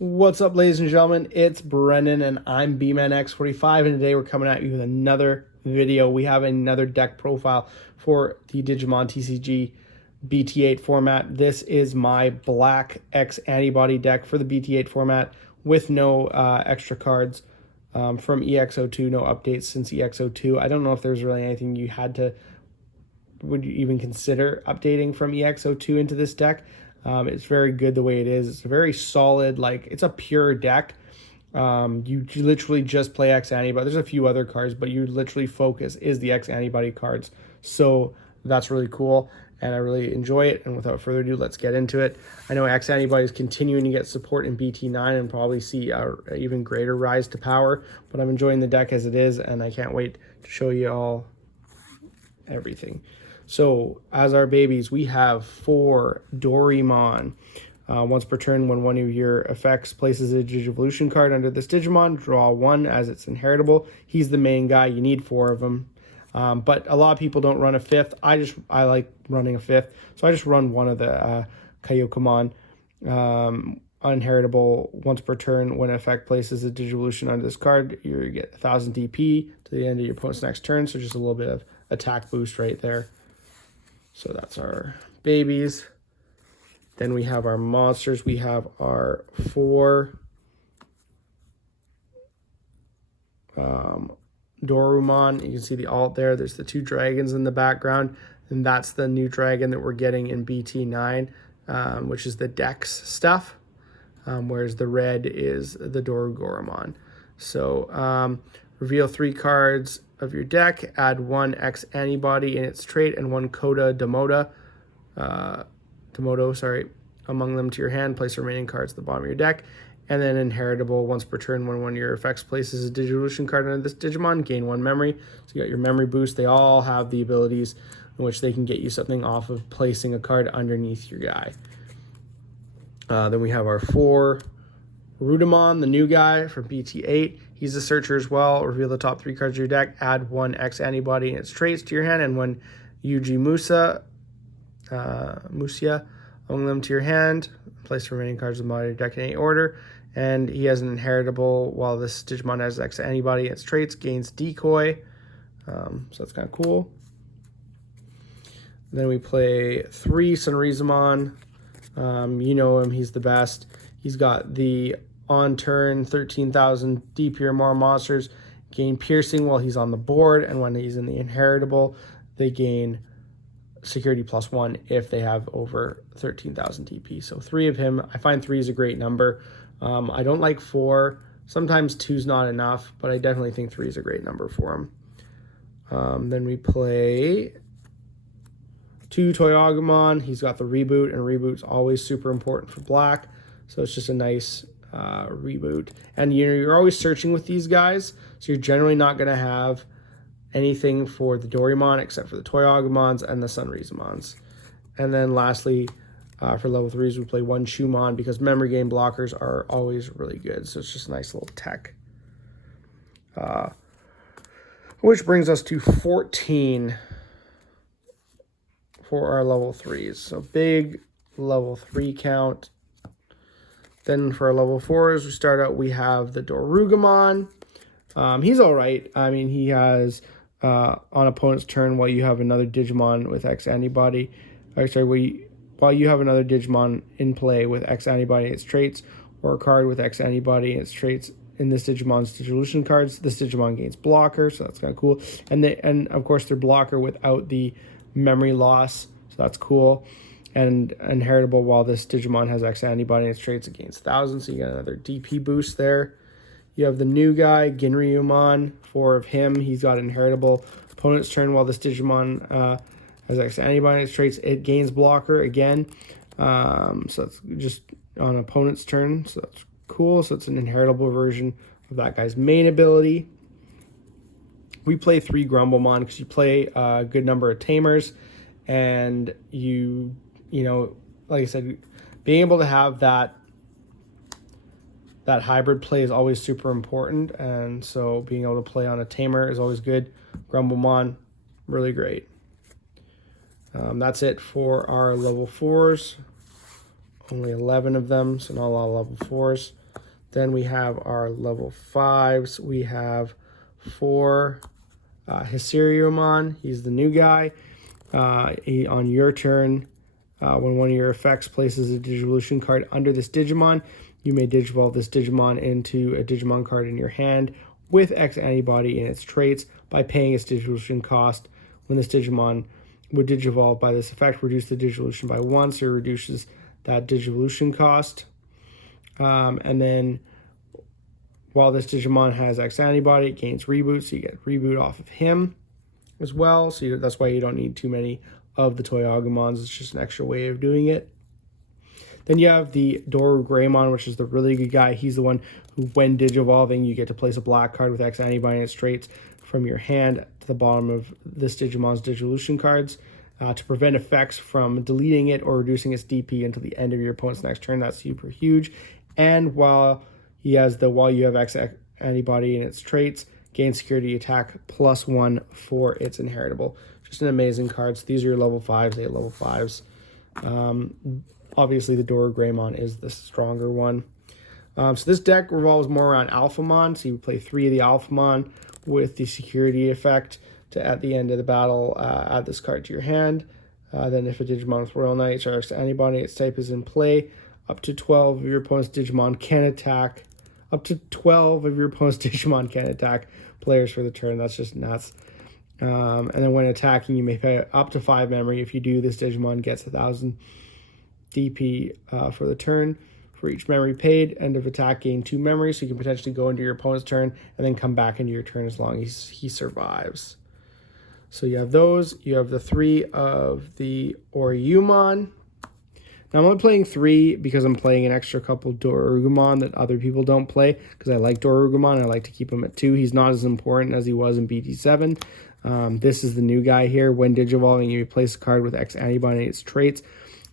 What's up, ladies and gentlemen? It's Brendan, and I'm B-Man X45, and today we're coming at you with another video. We have another deck profile for the Digimon TCG BT-8 format. This is my Black X-Antibody deck for the BT-8 format with no extra cards from EX02, no updates since EX02. I don't know if there's really anything you would you even consider updating from EX02 into this deck. It's very good the way it is. It's a very solid, it's a pure deck. You literally just play X-Antibody. There's a few other cards, but you literally focus is the X-Antibody cards. So that's really cool, and I really enjoy it. And without further ado, let's get into it. I know X-Antibody is continuing to get support in BT9 and probably see an even greater rise to power, but I'm enjoying the deck as it is, and I can't wait to show you all everything. So, as our babies, we have 4 Doraemon. Once per turn, when one of your effects places a Digivolution card under this Digimon, draw 1 as it's inheritable. He's the main guy. You need 4 of them. But a lot of people don't run a 5th. I like running a 5th. So I just run one of the Kaiokomon. Unheritable once per turn. When an effect places a Digivolution under this card, you get 1000 DP to the end of your opponent's next turn. So just a little bit of attack boost right there. So that's our babies. Then we have our monsters. We have our 4 Dorumon. You can see the alt there. There's the 2 dragons in the background. And that's the new dragon that we're getting in BT9, which is the Dex stuff. Whereas the red is the Dorugoromon. So reveal 3 cards of your deck, add 1 X-Antibody in its trait and 1 Coda Demodo, among them to your hand. Place the remaining cards at the bottom of your deck. And then inheritable once per turn, when one of your effects places a Digivolution card under this Digimon, gain 1 memory. So you got your memory boost. They all have the abilities in which they can get you something off of placing a card underneath your guy. Then we have our 4 Rudimon, the new guy from BT-8. He's a searcher as well. Reveal the top 3 cards of your deck. Add 1 X-Antibody and its traits to your hand, and 1 Yuji Musia among them to your hand. Place the remaining cards of the bottom of your deck in any order. And he has an inheritable while this Digimon has X-Antibody and its traits. Gains Decoy. So that's kind of cool. Then we play 3 Sunrizamon. You know him. He's the best. He's got the on turn 13,000 DP or more monsters gain piercing while he's on the board, and when he's in the inheritable, they gain security +1 if they have over 13,000 DP. So 3 of him. I find 3 is a great number. I don't like 4. Sometimes 2's not enough, but I definitely think 3 is a great number for him. Then we play 2 Toyagumon. He's got the reboot, and reboot's always super important for black. So it's just a nice reboot. And you're always searching with these guys, so you're generally not going to have anything for the Doraemon except for the Toyagumons and the Sunrizamons. And then lastly, for level 3s, we play 1 Shumon because memory game blockers are always really good. So it's just a nice little tech. Which brings us to 14 for our level 3s. So big level 3 count. Then for our level 4s, we start out, we have the Dorugamon. He's all right. I mean, he has, on opponent's turn, while you have another Digimon with X-Antibody, while you have another Digimon in play with X-Antibody and its traits, or a card with X-Antibody and its traits in this Digimon's Digivolution cards, this Digimon gains blocker, so that's kind of cool. And of course, they're blocker without the memory loss, so that's cool. And inheritable while this Digimon has X-Antibody and its traits against 1,000, so you got another DP boost there. You have the new guy, Ginryumon, 4 of him. He's got inheritable opponent's turn while this Digimon has X-Antibody and its traits. It gains blocker again, so it's just on opponent's turn, so that's cool. So it's an inheritable version of that guy's main ability. We play 3 Grumblemon because you play a good number of Tamers, and you know, like I said, being able to have that hybrid play is always super important, and so being able to play on a Tamer is always good. Grumblemon, really great. That's it for our level 4s. Only 11 of them, so not a lot of level 4s. Then we have our level 5s. We have 4 Hisuiramon. He's the new guy. On your turn, when one of your effects places a Digivolution card under this Digimon, you may Digivolve this Digimon into a Digimon card in your hand with X-Antibody in its traits by paying its Digivolution cost. When this Digimon would Digivolve by this effect, reduce the Digivolution by 1, so it reduces that Digivolution cost. And then while this Digimon has X-Antibody, it gains Reboot, so you get Reboot off of him as well. So that's why you don't need too many of the Toyagumons. It's just an extra way of doing it. Then you have the Doru Greymon, which is the really good guy. He's the one who, when Digivolving, you get to place a black card with X-Antibody in its traits from your hand to the bottom of this Digimon's Digivolution cards to prevent effects from deleting it or reducing its DP until the end of your opponent's next turn. That's super huge. And while you have X-Antibody in its traits, gain security attack +1 for its inheritable. Just an amazing card. So these are your level 5s, 8 level 5s. Obviously, the Doru Greymon is the stronger one. So this deck revolves more around Alphamon. So you play 3 of the Alphamon with the security effect to, at the end of the battle, add this card to your hand. Then if a Digimon with Royal Knights or X-Antibody, its type is in play, up to 12 of your opponent's Digimon can attack. Up to 12 of your opponent's Digimon can attack players for the turn. That's just nuts. And then when attacking, you may pay up to 5 memory. If you do, this Digimon gets 1,000 DP for the turn. For each memory paid, end of attack, gain 2 memory, so you can potentially go into your opponent's turn and then come back into your turn as long as he survives. So you have those. You have the 3 of the Oriyumon. Now I'm only playing 3 because I'm playing an extra couple Dorugumon that other people don't play, because I like Dorugumon and I like to keep him at 2. He's not as important as he was in BT-7. This is the new guy here. When Digivolving, you place a card with X-Antibody and its traits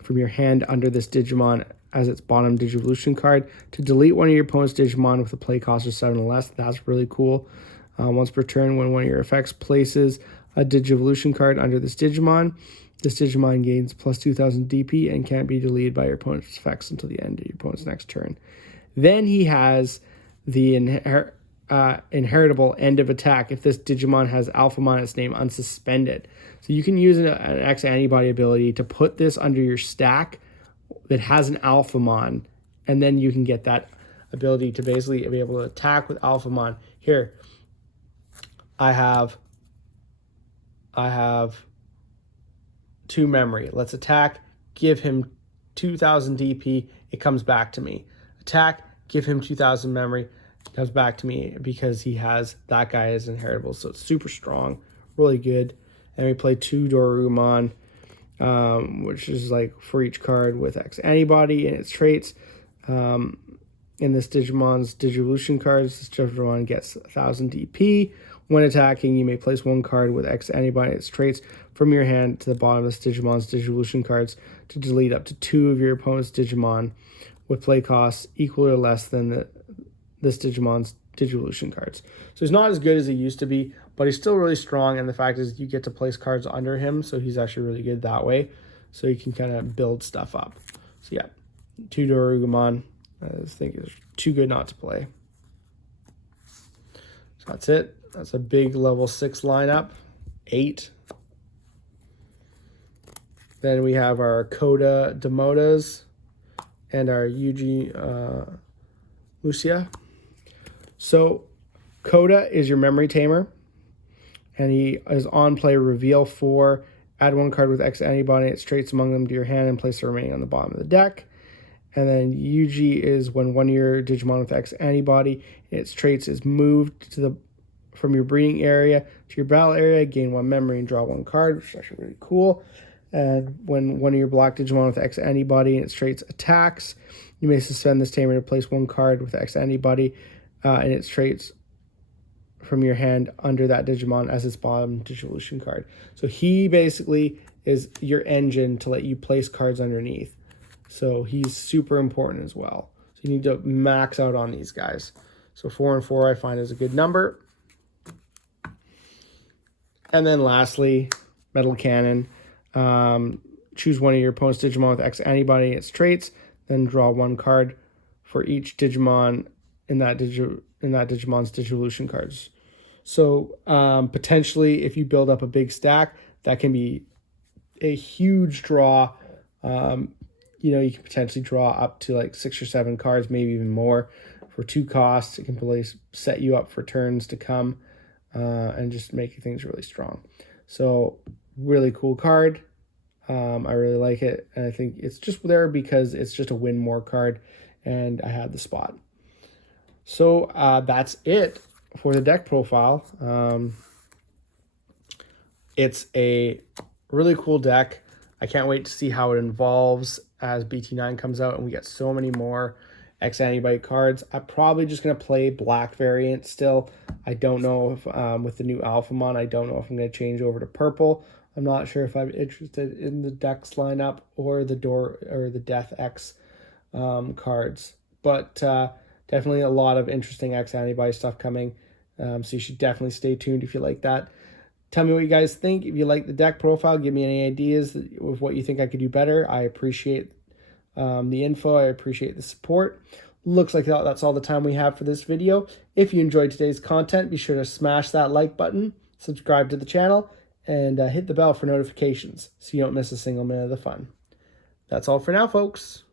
from your hand under this Digimon as its bottom Digivolution card to delete one of your opponent's Digimon with a play cost of 7 or less. That's really cool. Once per turn, when one of your effects places a Digivolution card under this Digimon gains plus 2,000 DP and can't be deleted by your opponent's effects until the end of your opponent's next turn. Then he has the inheritable end of attack if this Digimon has Alphamon in its name unsuspended. So you can use an X-Antibody ability to put this under your stack that has an Alphamon, and then you can get that ability to basically be able to attack with Alphamon. Here, I have 2 memory. Let's attack, give him 2,000 DP, it comes back to me. Attack, give him 2,000 memory, it comes back to me because he has that guy as inheritable. So it's super strong, really good. And we play 2 Dorumon, which is like for each card with X-Antibody and its traits. In this Digimon's Digivolution cards, this Digimon gets 1,000 DP. When attacking, you may place 1 card with X-Antibody and its traits from your hand to the bottom of this Digimon's Digivolution cards to delete up to 2 of your opponent's Digimon with play costs equal or less than this Digimon's Digivolution cards. So he's not as good as he used to be, but he's still really strong, and the fact is you get to place cards under him, so he's actually really good that way. So you can kind of build stuff up. So yeah, 2 Dorugumon. I just think it's too good not to play. So that's it. That's a big level 6 lineup. 8. Then we have our Coda Demotas and our Yuji Lucia. So Coda is your memory tamer, and he is on play. Reveal 4. Add 1 card with X-Antibody and its traits among them to your hand and place the remaining on the bottom of the deck. And then Yuji is when one of your Digimon with X-Antibody and its traits is moved from your breeding area to your battle area, gain 1 memory and draw 1 card, which is actually really cool. And when one of your black Digimon with X-Antibody and its traits attacks, you may suspend this tamer to place 1 card with X-Antibody and its traits from your hand under that Digimon as its bottom Digivolution card. So he basically is your engine to let you place cards underneath. So he's super important as well. So you need to max out on these guys. So 4 and 4 I find is a good number. And then lastly, Metal Cannon. Choose one of your opponent's Digimon with X-Antibody and its traits, then draw 1 card for each Digimon in that Digimon's Digivolution cards. So potentially, if you build up a big stack, that can be a huge draw. You can potentially draw up to like 6 or 7 cards, maybe even more, for 2 costs. It can really set you up for turns to come, and just make things really strong. So really cool card. I really like it, and I think it's just there because it's just a win more card, and I had the spot. So that's it for the deck profile. It's a really cool deck. I can't wait to see how it evolves as BT-9 comes out and we get so many more X-Antibody cards. I'm probably just going to play black variant still. I don't know if with the new Alphamon, I don't know if I'm going to change over to purple. I'm not sure if I'm interested in the Dex lineup or the Death X cards. But definitely a lot of interesting X-Antibody stuff coming. So you should definitely stay tuned if you like that. Tell me what you guys think. If you like the deck profile, give me any ideas of what you think I could do better. I appreciate the info. I appreciate the support. Looks like that's all the time we have for this video. If you enjoyed today's content, be sure to smash that like button, subscribe to the channel, and hit the bell for notifications so you don't miss a single minute of the fun. That's all for now, folks.